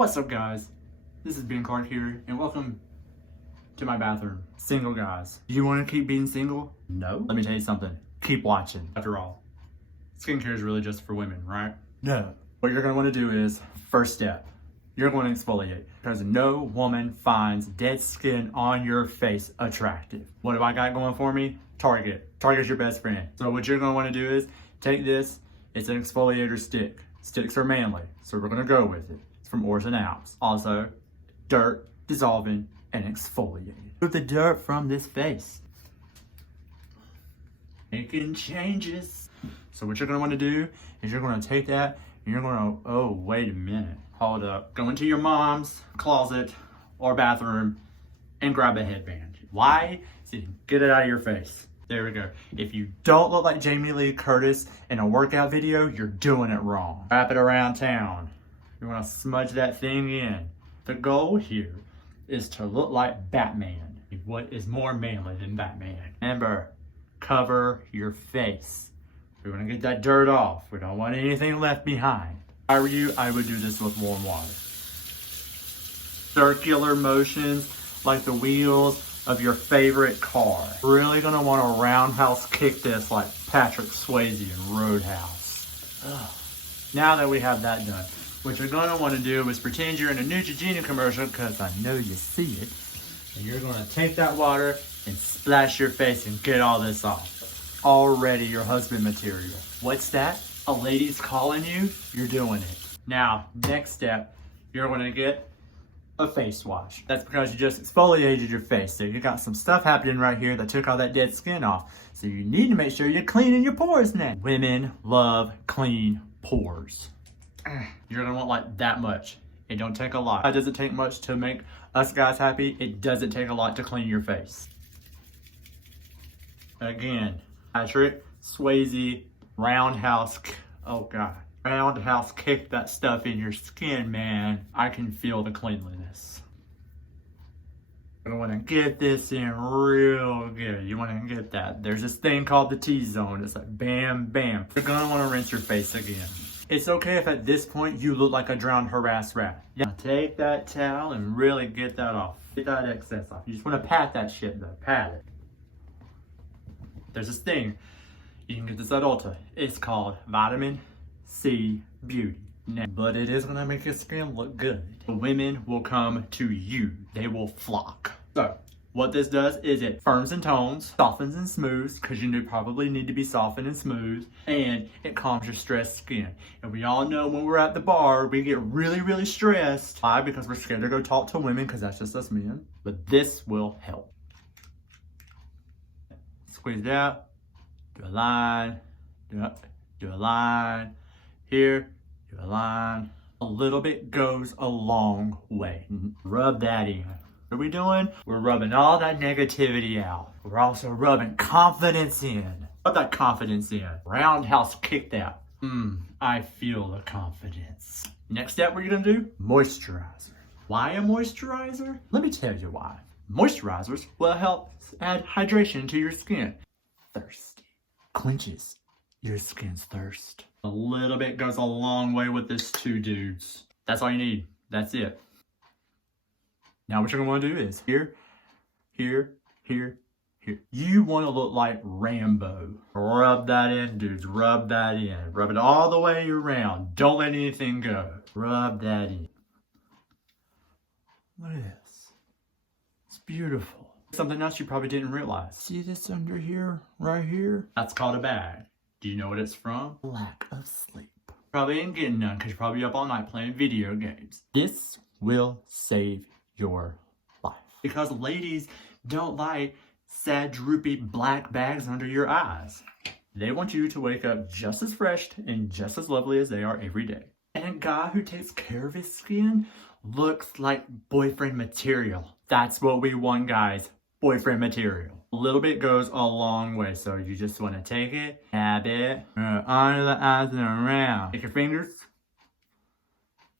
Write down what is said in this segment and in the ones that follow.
What's up, guys? This is Ben Clark here, and welcome to my bathroom. Single guys, do you want to keep being single? No? Let me tell you something. Keep watching. After all, skincare is really just for women, right? No. What you're going to want to do is, first step, you're going to exfoliate, because no woman finds dead skin on your face attractive. What have I got going for me? Target. Target's your best friend. So what you're going to want to do is take this. It's an exfoliator stick. Sticks are manly, so we're going to go with it. It's from Oars and Outs. Also, dirt, dissolving, and exfoliating. Remove the dirt from this face. Making changes. So what you're going to want to do is you're going to take that and you're going to, oh, wait a minute. Hold up. Go into your mom's closet or bathroom and grab a headband. Why? So you can get it out of your face. There we go. If you don't look like Jamie Lee Curtis in a workout video, you're doing it wrong. Wrap it around town. You want to smudge that thing in. The goal here is to look like Batman. What is more manly than Batman? Remember, cover your face. We want to get that dirt off. We don't want anything left behind. If I were you, I would do this with warm water. Circular motions like the wheels of your favorite car. Really gonna want to roundhouse kick this like Patrick Swayze in Roadhouse. Ugh. Now that we have that done, what you're gonna want to do is pretend you're in a Neutrogena commercial, because I know you see it. And you're gonna take that water and splash your face and get all this off. Already your husband material. What's that? A lady's calling you? You're doing it. Now, next step, you're gonna get a face wash. That's because you just exfoliated your face. So you got some stuff happening right here that took all that dead skin off. So you need to make sure you're cleaning your pores now. Women love clean pores. You're gonna want like that much. It don't take a lot. It doesn't take much to make us guys happy. It doesn't take a lot to clean your face. Again, Patrick Swayze roundhouse. Oh God. Roundhouse kick that stuff in your skin, man. I can feel the cleanliness. You're gonna want to get this in real good. You want to get that. There's this thing called the T-zone. It's like bam, bam. You're gonna want to rinse your face again. It's okay if at this point you look like a drowned, harassed rat. Yeah. Take that towel and really get that off. Get that excess off. You just want to pat that shit though. Pat it. There's this thing. You can get this at Ulta. It's called Vitamin C Beauty. But it is gonna make your skin look good. The women will come to you. They will flock. So what this does is it firms and tones, softens and smooths, because you probably need to be softened and smooth, and it calms your stressed skin. And we all know when we're at the bar, we get really, really stressed. Why? Because we're scared to go talk to women, because that's just us men. But this will help. Squeeze it out, do a line, do a line. Here, do a line. A little bit goes a long way. Rub that in. What are we doing? We're rubbing all that negativity out. We're also rubbing confidence in. Rub that confidence in. Roundhouse kick that. I feel the confidence. Next step, what are you gonna do? Moisturizer. Why a moisturizer? Let me tell you why. Moisturizers will help add hydration to your skin. Thirsty. Quenches your skin's thirst. A little bit goes a long way with this too, dudes. That's all you need. That's it. Now what you're gonna wanna do is here, here, here, here. You wanna look like Rambo. Rub that in, dudes. Rub that in. Rub it all the way around. Don't let anything go. Rub that in. Look at this. It's beautiful. Something else you probably didn't realize. See this under here, right here? That's called a bag. Do you know what it's from? Lack of sleep. Probably ain't getting none because you're probably up all night playing video games. This will save your life. Because ladies don't like sad, droopy black bags under your eyes. They want you to wake up just as fresh and just as lovely as they are every day. And a guy who takes care of his skin looks like boyfriend material. That's what we want, guys. Boyfriend material. A little bit goes a long way, so you just want to take it, dab it, under the eyes and around. Take your fingers.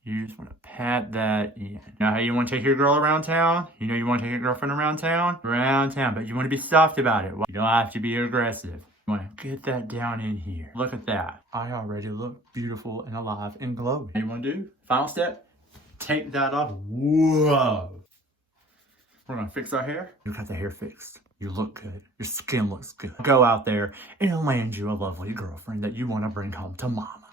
You just want to pat that in. Now how you want to take your girl around town? You know you want to take your girlfriend around town? Around town, but you want to be soft about it. You don't have to be aggressive. You want to get that down in here. Look at that. I already look beautiful and alive and glowing. What you want to do? Final step, take that off. Whoa. We're gonna fix our hair. You got the hair fixed. You look good. Your skin looks good. Go out there and land you a lovely girlfriend that you want to bring home to mama.